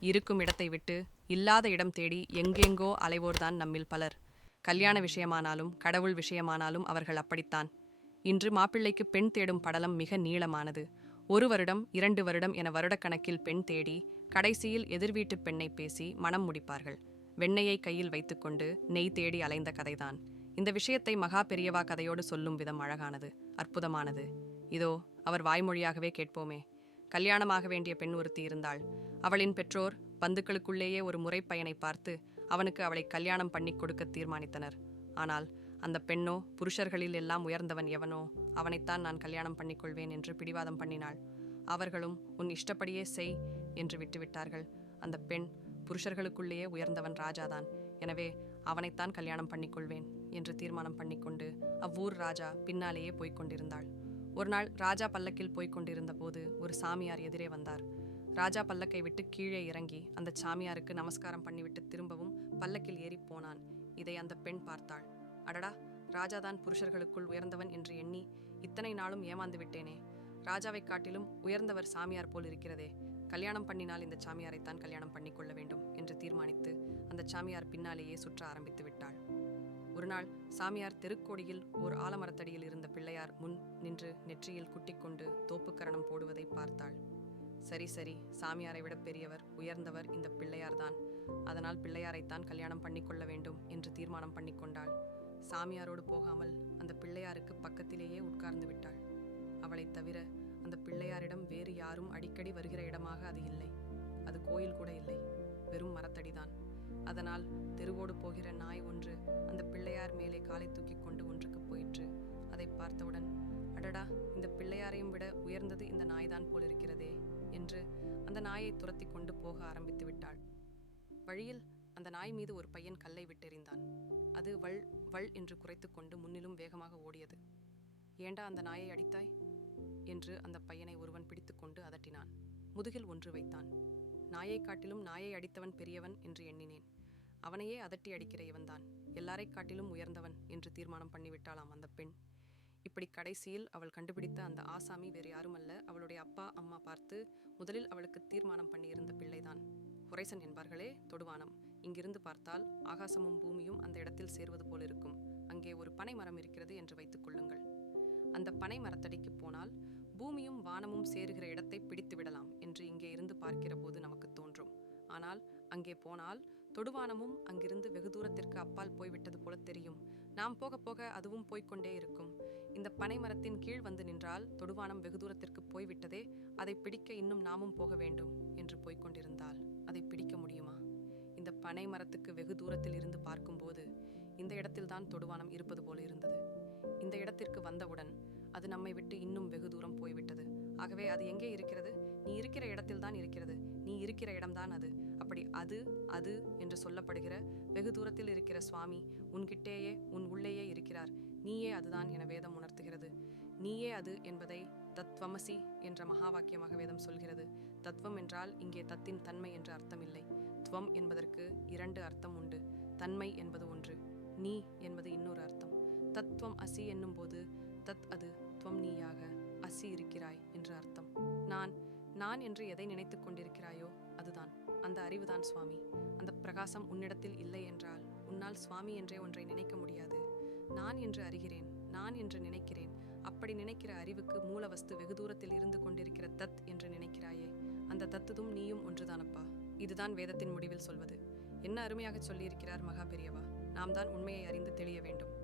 இருக்கும் இடத்தை விட்டு இல்லாத இடம் தேடி எங்கெங்கோ அலைவோர்தான் நம்மில் பலர். கல்யாண விஷயமானாலும் கடவுள் விஷயமானாலும் அவர்கள் அப்படித்தான். இன்று மாப்பிள்ளைக்கு பெண் தேடும் படலம் மிக நீளமானது. ஒரு வருடம் இரண்டு வருடம் என வருடக்கணக்கில் பெண் தேடி கடைசியில் எதிர்வீட்டு பெண்ணை பேசி மனம் முடிப்பார்கள். வெண்ணையை கையில் வைத்துக்கொண்டு நெய் தேடி அலைந்த கதைதான். இந்த விஷயத்தை மகா பெரியவா கதையோடு சொல்லும் விதம் அழகானது அற்புதமானது. இதோ அவர் வாய்மொழியாகவே கேட்போமே. கல்யாணமாக வேண்டிய பெண் ஒருத்தி இருந்தாள். அவளின் பெற்றோர் பந்துக்களுக்குள்ளேயே ஒரு முறைப்பையனை பார்த்து அவனுக்கு அவளை கல்யாணம் பண்ணி கொடுக்க தீர்மானித்தனர். ஆனால் அந்த பெண்ணோ புருஷர்களில் எல்லாம் உயர்ந்தவன் எவனோ அவனைத்தான் நான் கல்யாணம் பண்ணிக்கொள்வேன் என்று பிடிவாதம் பண்ணினாள். அவர்களும் உன் இஷ்டப்படியே செய் என்று விட்டுவிட்டார்கள் அந்த பெண் புருஷர்களுக்குள்ளேயே உயர்ந்தவன் ராஜாதான். எனவே அவனைத்தான் கல்யாணம் பண்ணிக்கொள்வேன் என்று தீர்மானம் பண்ணிக்கொண்டு அவ்வூர் ராஜா பின்னாலேயே போய்க் கொண்டிருந்தாள். ஒரு நாள் ராஜா பல்லக்கில் போய்க் கொண்டிருந்த போது ஒரு சாமியார் எதிரே வந்தார். ராஜா பல்லக்கை விட்டு கீழே இறங்கி அந்த சாமியாருக்கு நமஸ்காரம் பண்ணிவிட்டு திரும்பவும் பல்லக்கில் ஏறி போனான். இதை அந்த பெண் பார்த்தாள். அடடா ராஜாதான் புருஷர்களுக்குள் உயர்ந்தவன் என்று எண்ணி இத்தனை நாளும் ஏமாந்து விட்டேனே. ராஜாவைக் காட்டிலும் உயர்ந்தவர் சாமியார் போல் இருக்கிறதே. கல்யாணம் பண்ணினால் இந்த சாமியாரைத்தான் கல்யாணம் பண்ணிக்கொள்ள வேண்டும் என்று தீர்மானித்து அந்த சாமியார் பின்னாலேயே சுற்ற ஆரம்பித்து விட்டாள். ஒரு நாள் சாமியார் தெருக்கோடியில் ஓர் ஆலமரத்தடியில் இருந்த பிள்ளையார் முன் நின்று நெற்றியில் குட்டிக்கொண்டு தோப்புக்கரணம் போடுவதை பார்த்தாள். சரி சரி சாமியாரை விட பெரியவர் உயர்ந்தவர் இந்த பிள்ளையார்தான். அதனால் பிள்ளையாரைத்தான் கல்யாணம் பண்ணிக்கொள்ள வேண்டும் என்று தீர்மானம் பண்ணிக்கொண்டாள் சாமியாரோடு போகாமல் அந்த பிள்ளையாருக்கு பக்கத்திலேயே உட்கார்ந்து விட்டாள். அவளைத் தவிர அந்த பிள்ளையாரிடம் வேறு யாரும் அடிக்கடி வருகிற இடமாக அது இல்லை. அது கோயில் கூட இல்லை. வெறும் மரத்தடிதான். அதனால் தெருவோடு போகிற நாய் ஒன்று காலை தூக்கி கொண்டு ஒன்றுக்கு போயிற்று. அதை பார்த்தவுடன் அடடா இந்த பிள்ளையாரையும் விட உயர்ந்தது இந்த நாய்தான் போலிருக்கிறதே என்று அந்த நாயை துரத்தி கொண்டு போக ஆரம்பித்து விட்டாள். வழியில் அந்த நாய் மீது ஒரு பையன் கல்லை விட்டெறிந்தான். அது வள் வள் என்று குறைத்துக்கொண்டு முன்னிலும் வேகமாக ஓடியது. ஏண்டா அந்த நாயை அடித்தாய்? என்று அந்த பையனை ஒருவன் பிடித்துக்கொண்டு அதட்டினான். முதுகில் ஒன்று வைத்தான். நாயைக் காட்டிலும் நாயை அடித்தவன் பெரியவன் என்று எண்ணினேன். அவனையே அதட்டி அடிக்கிற இவன்தான். எல்லாரைக் காட்டிலும் உயர்ந்தவன் என்று தீர்மானம் பண்ணிவிட்டாளாம் அந்த பெண். இப்படி கடைசியில் அவள் கண்டுபிடித்த அந்த ஆசாமி வேறு யாருமல்ல. அவளுடைய அப்பா அம்மா பார்த்து முதலில் அவளுக்கு தீர்மானம் பண்ணியிருந்த பிள்ளைதான். குறைசன் என்பார்களே தொடுவானம். இங்கிருந்து பார்த்தால் ஆகாசமும் பூமியும் அந்த இடத்தில் சேர்வது போல் இருக்கும் அங்கே ஒரு பனை மரம் இருக்கிறது என்று வைத்துக் கொள்ளுங்கள். அந்த பனை மரத்தடிக்கு போனால் பூமியும் வானமும் சேருகிற இடத்தை பிடித்து விடலாம் என்று இங்கே இருந்து பார்க்கிற போது நமக்கு தோன்றும். ஆனால் அங்கே போனால் தொடுவானமும் அங்கிருந்து வெகு தூரத்திற்கு அப்பால் போய்விட்டது போல தெரியும். நாம் போக போக அதுவும் போய்கொண்டே இருக்கும். இந்த பனை மரத்தின் கீழ் வந்து நின்றால் தொடுவானம் வெகு தூரத்திற்கு போய்விட்டதே அதை பிடிக்க இன்னும் நாமும் போக வேண்டும் என்று போய்கொண்டிருந்தால் அதை பிடிக்க முடியுமா? இந்த பனை மரத்துக்கு வெகு தூரத்தில் இருந்து பார்க்கும்போது இந்த இடத்தில்தான் தொடுவானம் இருப்பது போல இருந்தது. இந்த இடத்திற்கு வந்தவுடன் அது நம்மை விட்டு இன்னும் வெகு தூரம் போய்விட்டது. ஆகவே அது எங்கே இருக்கிறது? நீ இருக்கிற இடத்தில்தான் இருக்கிறது. நீ இருக்கிற இடம்தான் அது. அது அது என்று சொல்லப்படுகிற வெகு தூரத்தில் இருக்கிற சுவாமி உன்கிட்டேயே உன் உள்ளேயே இருக்கிறார். நீயே அதுதான் என வேதம் உணர்த்துகிறது. நீயே அது என்பதை தத்வமசி என்ற மகா வாக்கியமாக வேதம் சொல்கிறது. தத்துவம் என்றால் இங்கே தத்தின் தன்மை என்ற அர்த்தம் இல்லை துவம் என்பதற்கு இரண்டு அர்த்தம் உண்டு. தன்மை என்பது ஒன்று. நீ என்பது இன்னொரு அர்த்தம். தத்துவம் அசி என்னும்போது தத் அது துவம் நீயாக அசி இருக்கிறாய் என்று அர்த்தம். நான் நான் என்று எதை நினைத்துக் கொண்டிருக்கிறாயோ அதுதான். அந்த அறிவுதான் சுவாமி. அந்த பிரகாசம் உன்னிடத்தில் இல்லை என்றால் உன்னால் சுவாமி என்றே ஒன்றை நினைக்க முடியாது. நான் என்று அறிகிறேன் நான் என்று நினைக்கிறேன். அப்படி நினைக்கிற அறிவுக்கு மூலவஸ்து வெகு தூரத்தில் இருந்து கொண்டிருக்கிற தத் என்று நினைக்கிறாயே அந்த தத்துதும் நீயும் ஒன்றுதானப்பா? இதுதான் வேதத்தின் முடிவில் சொல்வது. என்ன அருமையாக சொல்லியிருக்கிறார் மகா பெரியவா? நாம் தான் உண்மையை அறிந்து தெளிய வேண்டும்.